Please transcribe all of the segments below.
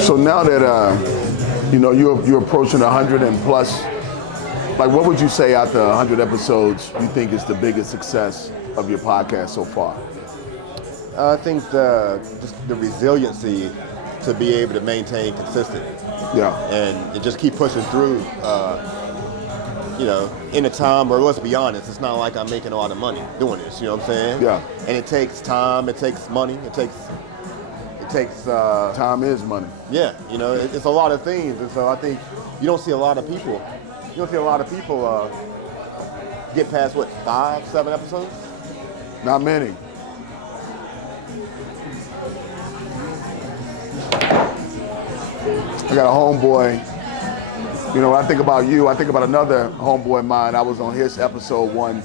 So now that you're approaching 100 and plus, like what would you say after 100 episodes you think is the biggest success of your podcast so far? I think just the resiliency to be able to maintain consistent. Yeah. And just keep pushing through. In a time where, let's be honest, it's not like I'm making a lot of money doing this. You know what I'm saying? Yeah. And it takes time. It takes money. It takes. Time is money. Yeah. It's a lot of things, and so I think you don't see a lot of people. Get past 5, 7 episodes. Not many. I got a homeboy. When I think about you, I think about another homeboy of mine. I was on his episode 1.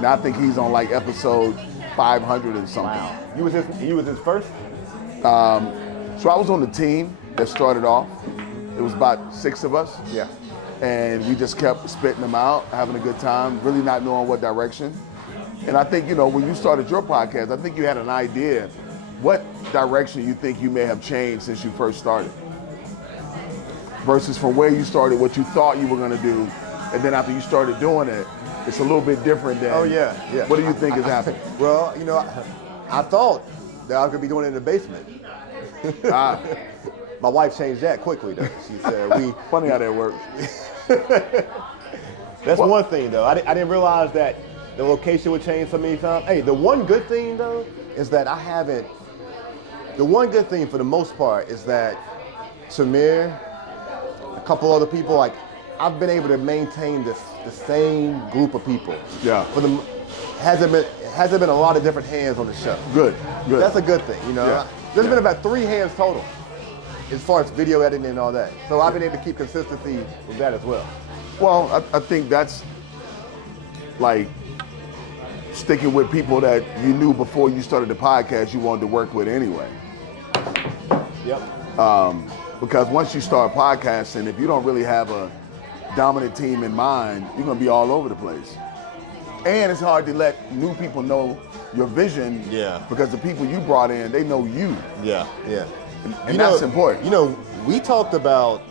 Now I think he's on like episode 500 and something. Wow. You was his first? So I was on the team that started off. It was about 6 of us. Yeah. And we just kept spitting them out, having a good time, really not knowing what direction. And I think, when you started your podcast, I think you had an idea what direction you think you may have changed since you first started. Versus from where you started, what you thought you were going to do, and then after you started doing it, it's a little bit different than. Oh yeah. What do you think is happening? Well, I thought that I was going to be doing it in the basement. My wife changed that quickly though. She said Funny how that works. That's one thing though. I didn't realize that the location would change so many times. Hey, the one good thing though is that the one good thing for the most part is that Tamir, a couple other people, like I've been able to maintain the same group of people. Yeah. Hasn't been a lot of different hands on the show. Good. That's a good thing, Yeah. There's been about 3 hands total as far as video editing and all that. So I've been able to keep consistency with that as well. Well, I think that's like sticking with people that you knew before you started the podcast you wanted to work with anyway. Yep. Because once you start podcasting, if you don't really have a dominant team in mind, you're going to be all over the place. And it's hard to let new people know your vision. Yeah. Because the people you brought in, they know you. Yeah. And that's important. We talked about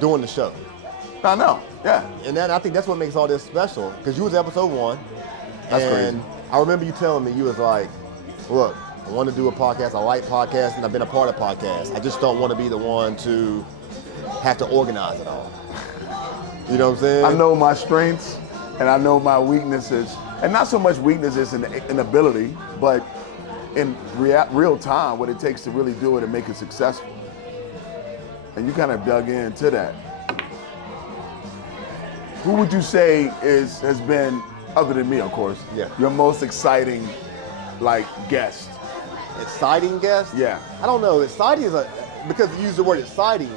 doing the show. I know. Yeah. And I think that's what makes all this special. Because you was episode 1. That's and crazy. I remember you telling me, you was like, look, I want to do a podcast. I like podcasts, and I've been a part of podcasts. I just don't want to be the one to have to organize it all. You know what I'm saying? I know my strengths and I know my weaknesses. And not so much weaknesses in ability, but in real time, what it takes to really do it and make it successful. And you kind of dug into that. Who would you say has been, other than me, of course, your most exciting, guest? Exciting guest? Yeah. I don't know. Exciting is because you use the word exciting.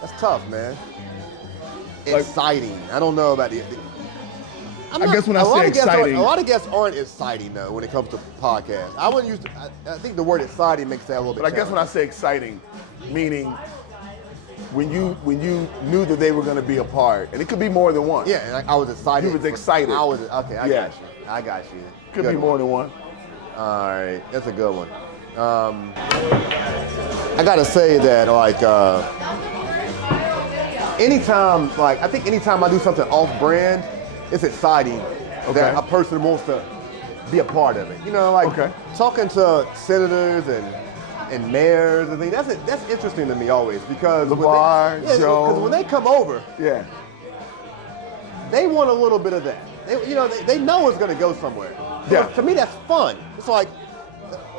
That's tough, man. Exciting. I don't know about it. I guess when I say exciting, a lot of guests aren't exciting though when it comes to podcasts. I wouldn't use. I think the word exciting makes that a little bit. But I guess when I say exciting, meaning when you knew that they were going to be a part, and it could be more than one. Yeah, and I was excited. You was excited. Okay, I got you. Could be more than one. All right, that's a good one. I gotta say that anytime I do something off-brand, it's exciting that a person wants to be a part of it. Talking to senators and mayors and things. That's interesting to me always because when they come over, they want a little bit of that. They know it's gonna go somewhere. Yeah. To me, that's fun. It's like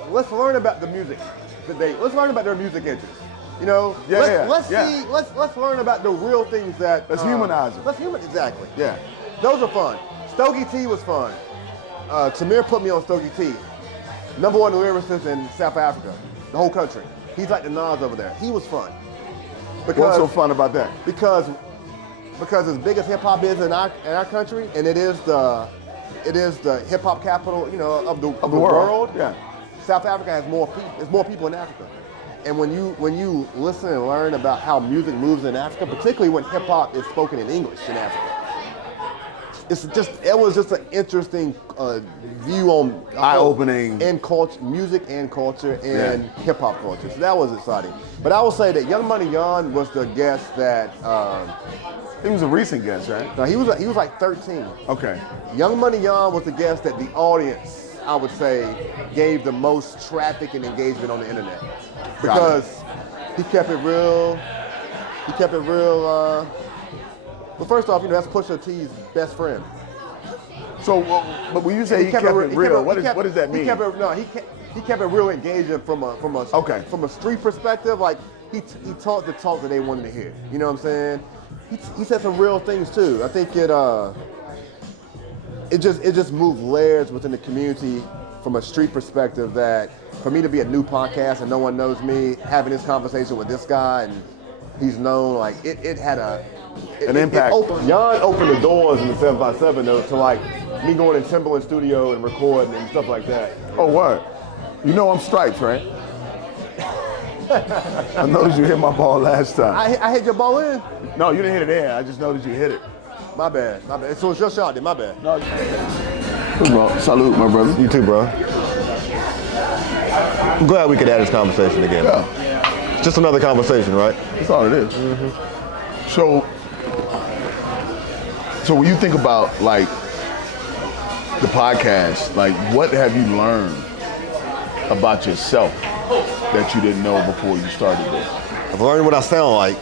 let's learn about the music. Let's learn about their music interests. Let's learn about the real things that. Let's humanize them. Exactly. Yeah. Those are fun. Stogie T was fun. Tamir put me on Stogie T. #1 lyricist in South Africa, the whole country. He's like the Nas over there. He was fun. What's so fun about that? Because as big as hip hop is in our country, and it is the hip hop capital, of the world. Yeah. South Africa has more people. There's more people in Africa. And when you listen and learn about how music moves in Africa, particularly when hip hop is spoken in English in Africa, it was just an interesting view on eye-opening and culture, music and culture and hip hop culture. So that was exciting. But I will say that Young Money Young was the guest that he was a recent guest, right? no, he was like 13. Okay. Young Money Young was the guest that the audience, I would say, gave the most traffic and engagement on the internet because he kept it real. He kept it real. Well, first off, that's Pusha T's best friend. So, but when you say he kept it real, what does that mean? He kept it real engaging from a street perspective. Like he talked the talk that they wanted to hear. You know what I'm saying? He said some real things too. I think it just moved layers within the community from a street perspective. That for me to be a new podcast and no one knows me, having this conversation with this guy and he's known, like it had an impact. Jan opened the doors in the 757 though to like me going in Timberland studio and recording and stuff like that. Oh, what? You know I'm Stripes, right? I noticed you hit my ball last time. I hit your ball in? No, you didn't hit it in. I just noticed you hit it. My bad. So it's your shot then, my bad. No. Bro, salute, my brother. You too, bro. I'm glad we could have this conversation again. Yeah. Just another conversation, right? That's all it is. Mm-hmm. So when you think about like the podcast, like what have you learned about yourself that you didn't know before you started this? I've learned what I sound like.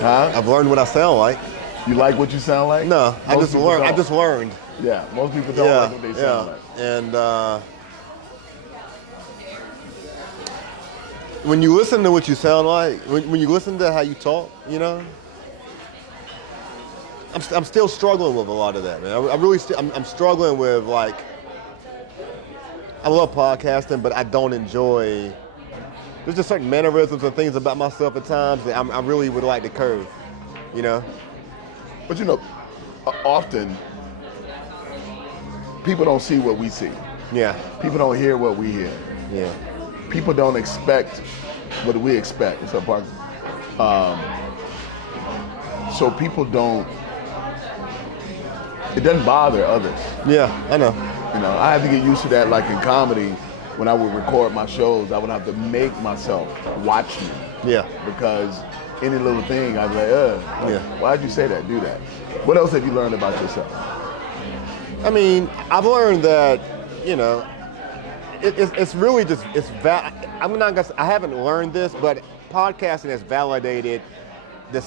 Huh? I've learned what I sound like. You like what you sound like? No, I just learned. Yeah, most people don't like what they sound like. And when you listen to what you sound like, when you listen to how you talk, I'm still struggling with a lot of that, man. I'm struggling with like, I love podcasting, but I don't enjoy. There's just certain mannerisms and things about myself at times that I really would like to curve, But often people don't see what we see. Yeah. People don't hear what we hear. Yeah. People don't expect what we expect. What's up, Parker? So people don't. It doesn't bother others. Yeah, I know. I have to get used to that. Like in comedy, when I would record my shows, I would have to make myself watch me. Yeah. Because any little thing, I'd be like, why'd you say that? Do that. What else have you learned about yourself? I mean, I've learned that, it's really just, I haven't learned this, but podcasting has validated the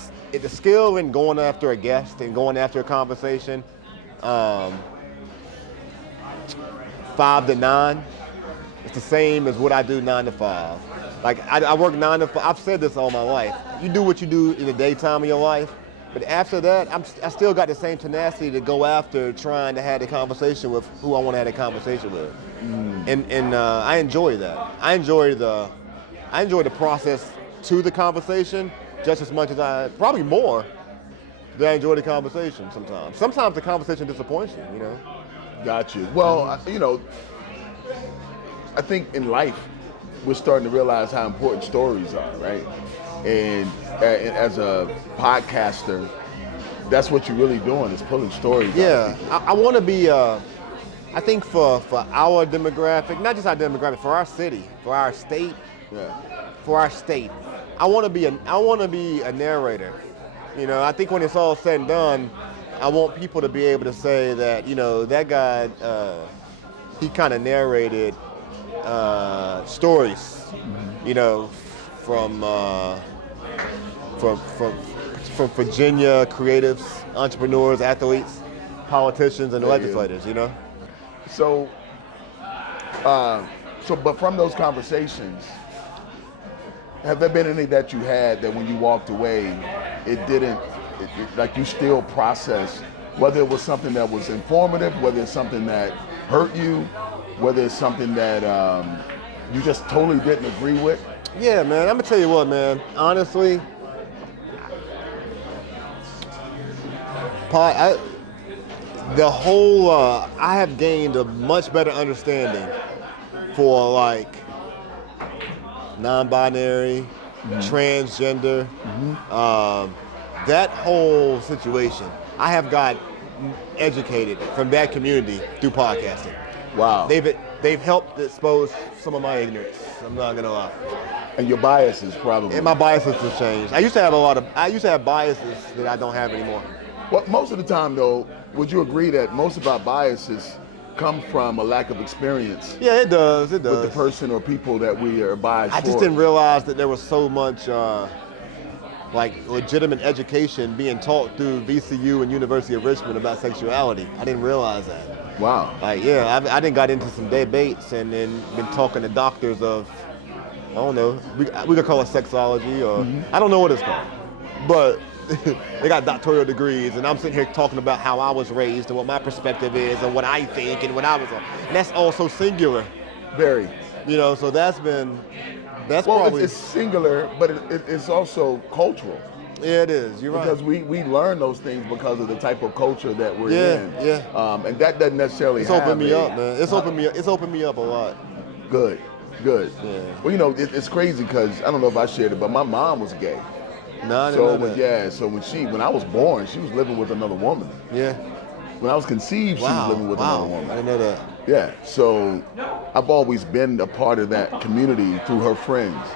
skill in going after a guest and going after a conversation. 5 to 9, it's the same as what I do 9 to 5. Like I work 9 to 5. I've said this all my life. You do what you do in the daytime of your life, but after that, I still got the same tenacity to go after trying to have a conversation with who I want to have a conversation with, and I enjoy that. I enjoy the process to the conversation just as much as probably more than I enjoy the conversation sometimes. Sometimes the conversation disappoints you, Got you. Well, I think in life, we're starting to realize how important stories are, right? And as a podcaster, that's what you're really doing, is pulling stories out of people. I want to be, I think for our demographic, not just our demographic, for our city, for our state, I want to be a narrator. I think when it's all said and done, I want people to be able to say that, that guy, he kind of narrated stories, from Virginia creatives, entrepreneurs, athletes, politicians, and legislators, So, but from those conversations, have there been any that you had that when you walked away, like you still process, whether it was something that was informative, whether it's something that hurt you, whether it's something that you just totally didn't agree with? Yeah, man, I'm gonna tell you what, man, honestly, I have gained a much better understanding for like non-binary, transgender, that whole situation. I have got educated from that community through podcasting. Wow. They've helped expose some of my ignorance. I'm not gonna lie. And your biases probably. And my biases have changed. I used to have biases that I don't have anymore. Well, most of the time though, would you agree that most of our biases come from a lack of experience? Yeah, it does. It does. With the person or people that we are biased I just toward. didn't realize that there was so much like legitimate education being taught through VCU and University of Richmond about sexuality. I didn't realize that. Wow. Like, yeah, I done got into some debates and then been talking to doctors of, I don't know, we could call it sexology or, I don't know what it's called. But they got doctoral degrees and I'm sitting here talking about how I was raised and what my perspective is and what I think and what I was on. And that's all so singular. Very. You know, so that's well, probably... it's singular, but it's also cultural. Yeah, it is. You're because right. we learn those things because of the type of culture that we're in. Yeah. And that doesn't necessarily It's opened me up, man. It's opened me up a lot. Good. Yeah. Well, you know, it's crazy because I don't know if I shared it, but my mom was gay. No, I didn't know that. So when I was born, she was living with another woman. Yeah. When I was conceived, she was living with another woman. I didn't know that. Yeah. So I've always been a part of that community through her friends,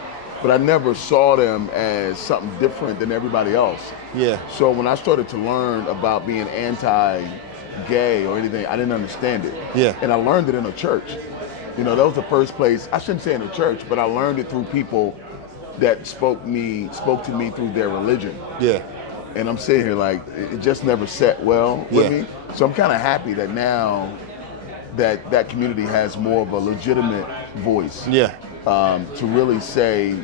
but I never saw them as something different than everybody else. Yeah. So when I started to learn about being anti-gay or anything, I didn't understand it. Yeah. And I learned it in a church. You know, that was the first place, I shouldn't say in a church, but I learned it through people that spoke to me through their religion. Yeah. And I'm sitting here like, it just never set well with me. So I'm kind of happy that now that community has more of a legitimate voice. Yeah. To really say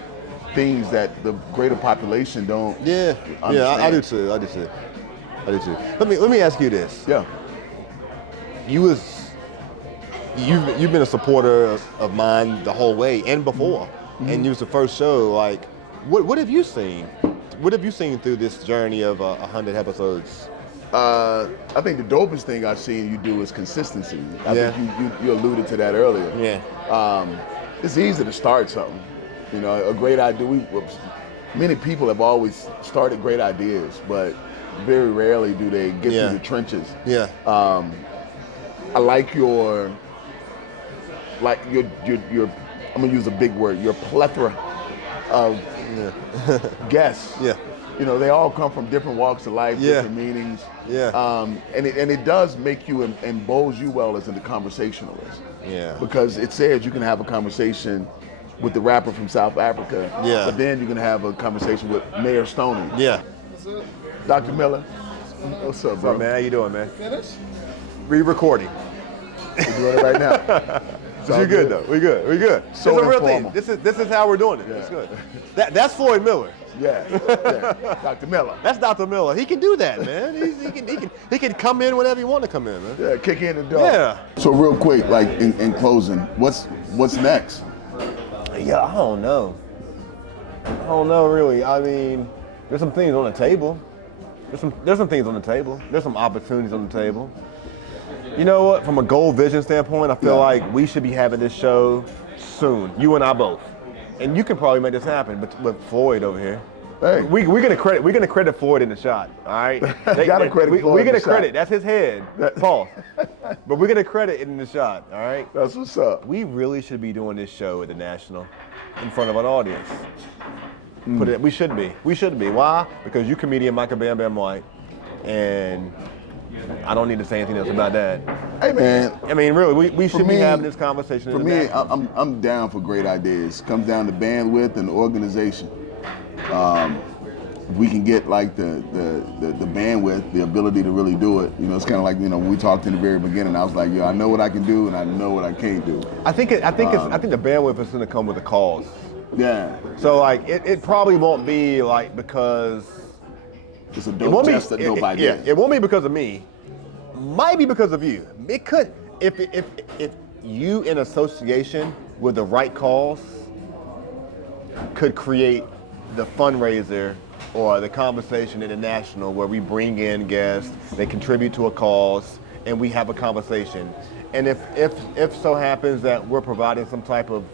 things that the greater population don't understand. I do too. Let me ask you this. Yeah. You've been a supporter of mine the whole way and before. And you was the first show. Like, what have you seen? What have you seen through this journey of 100 episodes? I think the dopest thing I've seen you do is consistency. I think you alluded to that earlier. Yeah. It's easy to start something. You know, a great idea. Many people have always started great ideas, but very rarely do they get through the trenches. Yeah. I like your I'm gonna use a big word, your plethora of guests. Yeah. You know, they all come from different walks of life, different meanings. Yeah. And it does make you and bows you well as a conversationalist. Yeah. Because it says you can have a conversation with the rapper from South Africa. Yeah. But then you can have a conversation with Mayor Stoney. Yeah. Dr. Miller. What's up, bro? What's up, man? How you doing, man? Finish? Re-recording. We're doing it right now. You're good though. We good. So it's a real informal. thing. This is how we're doing it. Yeah. It's good. That's Floyd Miller. Yeah. Dr. Miller. That's Dr. Miller. He can do that, man. He can come in whenever you want to come in, man. Yeah, kick in the door. Yeah. So real quick, like in closing, what's next? Yeah, I don't know really. I mean, there's some things on the table. There's some things on the table. There's some opportunities on the table. You know what? From a goal vision standpoint, I feel like we should be having this show soon. You and I both. And you can probably make this happen, but with Floyd over here. Hey. We're gonna credit Floyd in the shot, all right? Gotta credit Floyd We're in gonna the credit. shot. That's his head. Pause. But we're gonna credit it in the shot, all right? That's what's up. We really should be doing this show at the National in front of an audience. We should be. Why? Because you comedian Micah Bam-Bamm White, and I don't need to say anything else about that. Hey man. I mean, really, we should be having this conversation. For me, I'm down for great ideas. Comes down to bandwidth and organization. If we can get like the bandwidth, the ability to really do it, you know, it's kind of like, you know, when we talked in the very beginning, I was like, I know what I can do and I know what I can't do. I think the bandwidth is going to come with a cause. Yeah. So like, it probably won't be like because it's a dope idea. It won't be because of me. Might be because of you. It could, if you in association with the right cause could create the fundraiser or the conversation at the National where we bring in guests, they contribute to a cause, and we have a conversation. And if so happens that we're providing some type of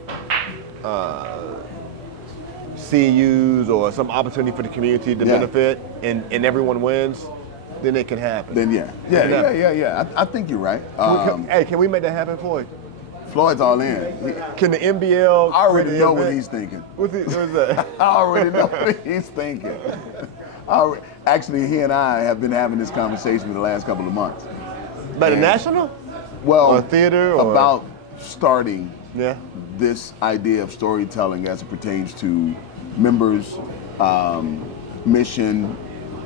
CUs or some opportunity for the community to benefit and everyone wins, then it can happen. Then yeah. I think you're right. Can we make that happen, Floyd? Floyd's all in. Can the NBL? I already know what he's thinking. What's that? I already know what he's thinking. Actually, he and I have been having this conversation for the last couple of months. About the national? Well, or theater? Or? About starting yeah. this idea of storytelling as it pertains to members, mission,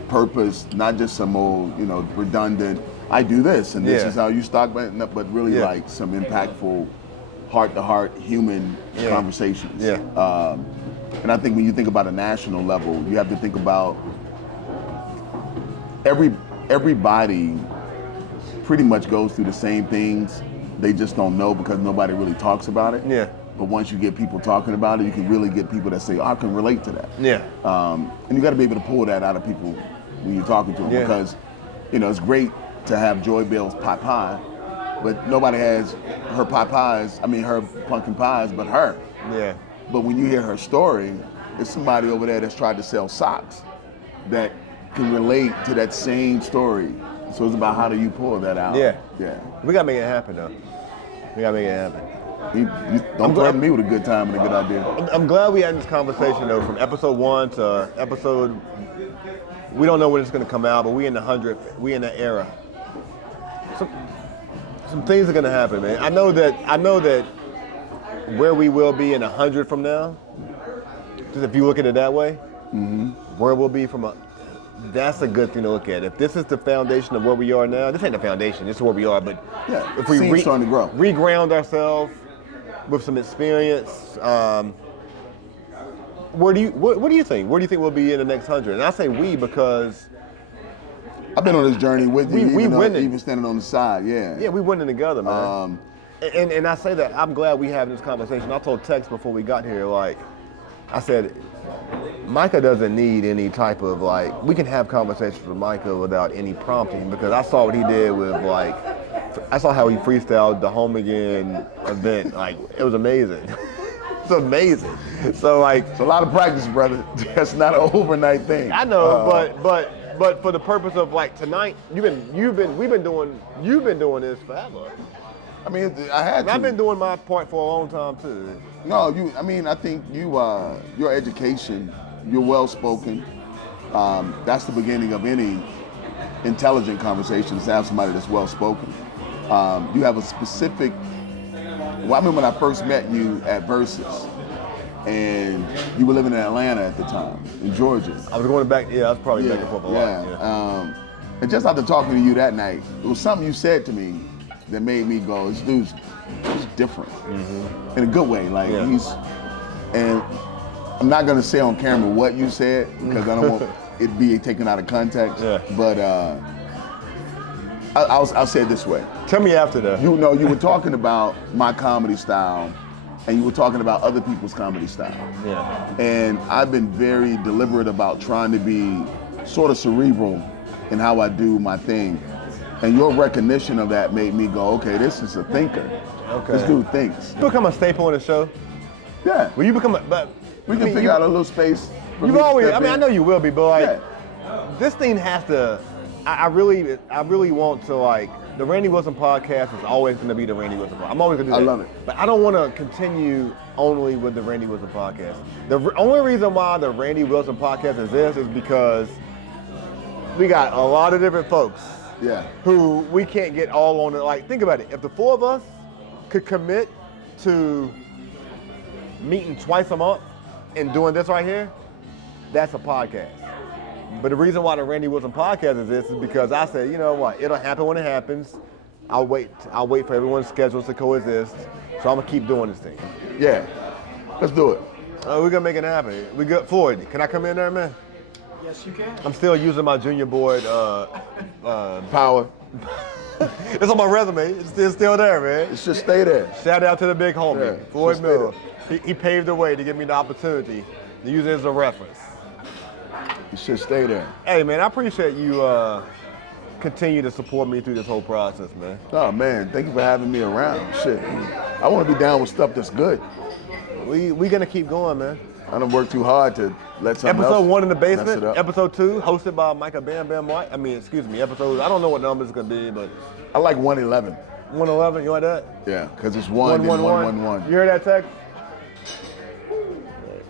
purpose, not just some old, redundant, I do this and this is how you stock, but really like some impactful heart-to-heart human conversations. Yeah. And I think when you think about a national level, you have to think about everybody pretty much goes through the same things. They just don't know because nobody really talks about it. Yeah. But once you get people talking about it, you can really get people that say, I can relate to that. Yeah. And you got to be able to pull that out of people when you're talking to them because, it's great to have Joy Bell's pot pie, but nobody has her pot pies, her pumpkin pies, but her. Yeah. But when you hear her story, there's somebody over there that's tried to sell socks that can relate to that same story. So it's about how do you pull that out. Yeah. Yeah. We got to make it happen, though. We got to make it happen. You don't threaten me with a good time and a good idea. I'm glad we had this conversation, though, from episode 1 to episode, we don't know when it's going to come out, but we in the 100th, we in that era. Some things are going to happen, man. I know that where we will be in 100 from now, just if you look at it that way, where we'll be that's a good thing to look at. If this is the foundation of where we are now, this ain't the foundation, this is where we are, but if we starting to grow. Reground ourselves with some experience, what do you think? Where do you think we'll be in the next 100? And I say we because I've been on this journey with you, even standing on the side, Yeah, we winning together, man. And I say that, I'm glad we having this conversation. I told Tex before we got here, I said, Micah doesn't need any type of we can have conversations with Micah without any prompting because I saw what he did with I saw how he freestyled the Home Again event. It was amazing. It's amazing. So it's a lot of practice, brother. That's not an overnight thing. I know, but for the purpose of tonight, you've been doing this forever. I had to. I've been doing my part for a long time too. No, I think your education, you're well spoken. That's the beginning of any intelligent conversation, is to have somebody that's well spoken. You have a specific. Well, I remember when I first met you at Versus, and you were living in Atlanta at the time, in Georgia. I was going back. Yeah, I was probably back and forth a lot. Yeah. And just after talking to you that night, it was something you said to me that made me go, this dude's different, in a good way. And I'm not gonna say on camera what you said because I don't want it be taken out of context. Yeah. But I'll say it this way. Tell me after that. You were talking about my comedy style, and you were talking about other people's comedy style. Yeah. And I've been very deliberate about trying to be sort of cerebral in how I do my thing. And your recognition of that made me go, okay, this is a thinker. Okay. This dude thinks. You become a staple in the show? Yeah. Will you become we can figure out a little space. You've always, I know you will be, but this thing has to, I really want to the Randy Wilson podcast is always going to be the Randy Wilson podcast. I'm always going to do that. I love it. But I don't want to continue only with the Randy Wilson podcast. The only reason why the Randy Wilson podcast exists is because we got a lot of different folks who we can't get all on it. Think about it. If the four of us could commit to meeting twice a month and doing this right here, that's a podcast. But the reason why the Randy Wilson podcast exists is because I said, you know what, it'll happen when it happens. I'll wait for everyone's schedules to coexist. So I'm gonna keep doing this thing. Yeah, let's do it. We're gonna make it happen. We good. Floyd, can I come in there, man? Yes, you can. I'm still using my junior board power. It's on my resume. It's still there, man. It should stay there. Shout out to the big homie, Floyd Miller. He paved the way to give me the opportunity to use it as a reference. It should stay there. Hey, man, I appreciate you continue to support me through this whole process, man. Oh, man, thank you for having me around. Shit, I want to be down with stuff that's good. We gonna keep going, man. I done worked too hard to let something else Episode 1 in the mess basement. it up. Episode 2 hosted by Micah Bam-Bamm White. Episode. I don't know what number it's gonna be, but I like 111. 111. You like that? Yeah, because it's 1 and 111. You hear that text?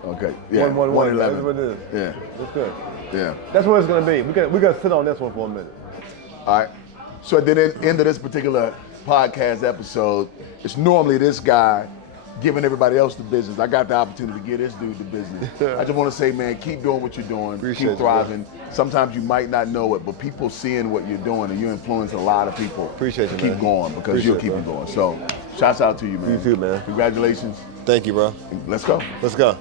Okay. Yeah. 111. That's 111. what it is. Yeah. That's good. Yeah. That's what it's gonna be. We gotta sit on this one for a minute. All right. So at the end of this particular podcast episode, it's normally this guy giving everybody else the business. I got the opportunity to give this dude the business. I just want to say, man, keep doing what you're doing. Appreciate keep thriving. Sometimes you might not know it, but people seeing what you're doing and you influence a lot of people. Appreciate you, keep man. going because you'll keep it going. So, shouts out to you, man. You too, man. Congratulations. Thank you, bro. Let's go. Let's go.